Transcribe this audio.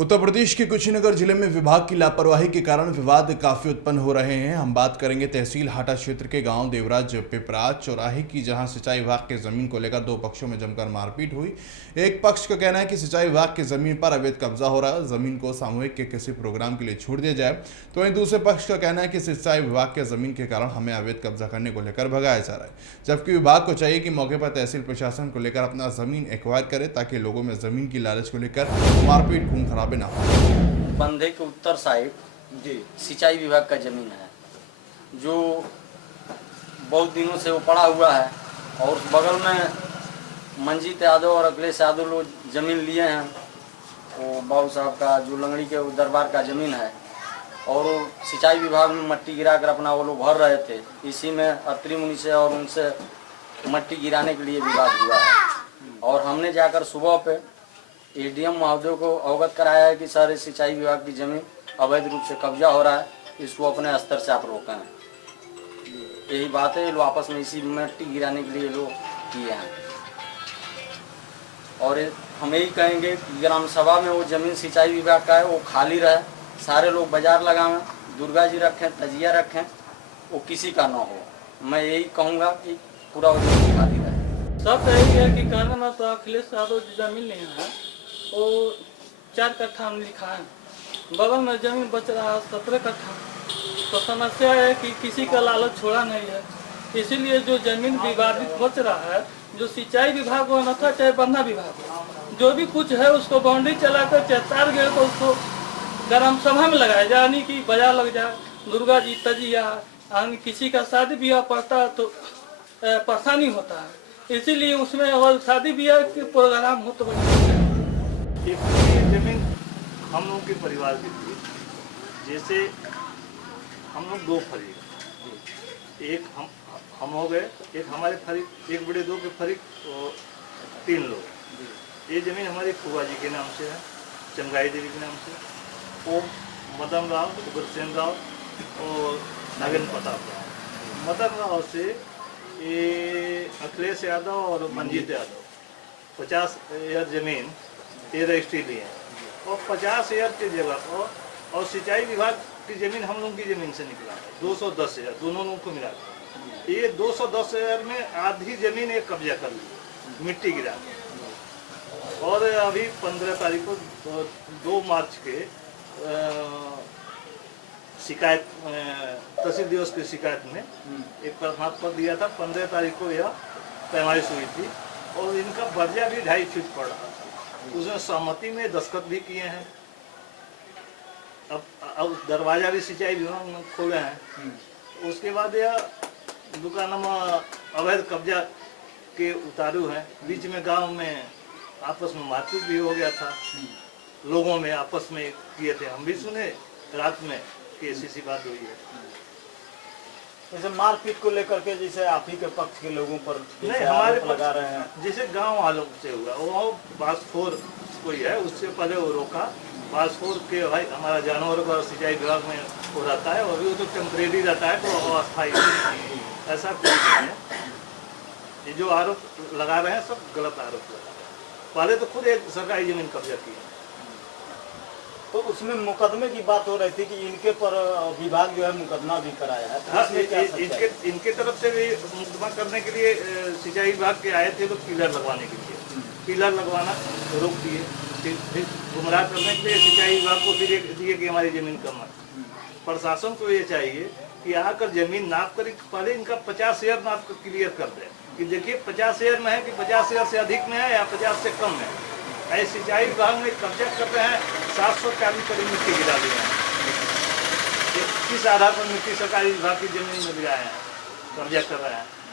उत्तर प्रदेश के कुशीनगर जिले में विभाग की लापरवाही के कारण विवाद काफी उत्पन्न हो रहे हैं। हम बात करेंगे तहसील हाटा क्षेत्र के गांव देवराज पिपराज चौराहे की, जहां सिंचाई विभाग के जमीन को लेकर दो पक्षों में जमकर मारपीट हुई। एक पक्ष का कहना है कि सिंचाई विभाग की जमीन पर अवैध कब्जा हो रहा है, जमीन को सामूहिक के किसी प्रोग्राम के लिए छूट दिया जाए। तो वहीं दूसरे पक्ष का कहना है कि सिंचाई विभाग के जमीन के कारण हमें अवैध कब्जा करने को लेकर भगाया जा रहा है, जबकि विभाग को चाहिए कि मौके पर तहसील प्रशासन को लेकर अपना जमीन एक्वायर करे, ताकि लोगों में जमीन की लालच को लेकर मारपीट खून खराबे न हो। बंधे के उत्तर साइड जी सिंचाई विभाग का जमीन है, जो बहुत दिनों से वो पड़ा हुआ है। और उस बगल में मंजीत यादव और अखिलेश यादव लोग जमीन लिए हैं। वो बाबू साहब का जो लंगड़ी के दरबार का जमीन है, और वो सिंचाई विभाग में मट्टी गिरा कर अपना वो लोग भर रहे थे। इसी में अत्री मुनि से और उनसे मट्टी गिराने के लिए विवाद हुआ है। और हमने जाकर सुबह पे एडीएम महोदय को अवगत कराया है कि सर सिंचाई विभाग की जमीन अवैध रूप से कब्जा हो रहा है, इसको अपने स्तर से आप रोकें। यही बात है, लोग आपस में इसी मिट्टी गिराने के लिए लोग किए हैं। और हम यही कहेंगे कि ग्राम सभा में वो जमीन सिंचाई विभाग का है, वो खाली रहे, सारे लोग बाजार लगावें, दुर्गा जी रखें, तजिया रखें, वो किसी का ना हो। मैं यही कहूँगा कि पूरा वो जमीन खाली रहे। सब यही है कि कहने में तो अखिलेश यादव जमीन नहीं है, वो 4 कट्ठा में लिखा है, बगल में जमीन बच रहा है 17 कट्ठा। तो समस्या है कि किसी का लालच छोड़ा नहीं है, इसीलिए जो जमीन विवादित बच रहा है, जो सिंचाई विभाग हो न था चाहे बंधा विभाग हो, जो भी कुछ है उसको बाउंड्री चलाकर चाहे तार गए तो उसको ग्राम सभा में लगाया जाए, यानी कि बाजार लग जाए, दुर्गा जी तजिया, यानी किसी का शादी ब्याह पड़ता है तो परेशानी होता है, इसीलिए उसमें अगर शादी ब्याह के प्रोग्राम हो तो ये जमीन हम लोगों के परिवार की थी। जैसे हम लोग 2 फरीक, एक हम हो गए, एक हमारे फरीक, एक बड़े 2 के फरीक और 3 लोग। ये जमीन हमारी फुआ जी के नाम से है, चंगाई देवी के नाम से, ओम मदन राव, उग्रसेन राव और नागेंद्र प्रताप राव। मदन राव से ये अखिलेश यादव और मंजीत यादव 50 एकड़ जमीन ये रजिस्ट्री लिए हैं, और 50 एकड़ की जगह और सिंचाई विभाग की जमीन हम लोगों की जमीन से निकला है 210 एकड़, दोनों लोगं को मिला ये 210 एकड़ में आधी जमीन एक कब्जा कर ली, मिट्टी गिरा। और अभी 15 तारीख को 2 मार्च के शिकायत तहसील दिवस की शिकायत में एक प्रमाण पत्र दिया था। 15 तारीख को यह पैमाइश हुई थी, और इनका बर्जा भी 2.5 फीट पड़ रहा था। उसमें सहमति में दस्तखत भी किए हैं। अब दरवाजा भी सिंचाई विभाग में खोले हैं। उसके बाद यह दुकान में अवैध कब्जा के उतारू हैं। बीच में गांव में आपस में मारपीट भी हो गया था, लोगों में आपस में किए थे, हम भी सुने रात में कि ऐसी बात हुई है। जैसे मारपीट को लेकर के जैसे आप ही के पक्ष के लोगों पर नहीं, हमारे लगा रहे हैं, जैसे गांव वालों से हुआ, वो बासफोर कोई है, उससे पहले वो रोका। बासफोर के भाई हमारा जानवरों का सिंचाई विभाग में हो रहता है, और वो तो टेम्परेरी रहता है, तो अस्थायी ऐसा कुछ नहीं है। ये जो आरोप लगा रहे हैं सब गलत आरोप लगा रहे हैं। पहले तो खुद एक सरकारी जमीन कब्जा की है, तो उसमें मुकदमे की बात हो रही थी कि इनके पर विभाग जो है मुकदमा भी कराया है। तो इसमें क्या सच्चाई है? इनके तरफ से भी मुकदमा करने के लिए सिंचाई विभाग के आए थे लोग, पिलर लगवाने के लिए। पिलर लगवाना रोक दिए, फिर गुमराह करने के लिए सिंचाई विभाग को फिर दिए कि हमारी जमीन कम है। प्रशासन को ये चाहिए कि आकर जमीन नाप कर पहले इनका 50 एकड़ नाप कर क्लियर कर दे कि देखिए 50 एकड़ में है कि 50 एकड़ से अधिक में है या 50 से कम है। ऐसे सिंचाई विभाग में कब्जा कर रहे हैं, 740 करोड़ मिट्टी गिरा दिए हैं। किस आधार पर मिट्टी सरकारी विभाग की जमीन में गिराए हैं, कब्जा कर रहे हैं।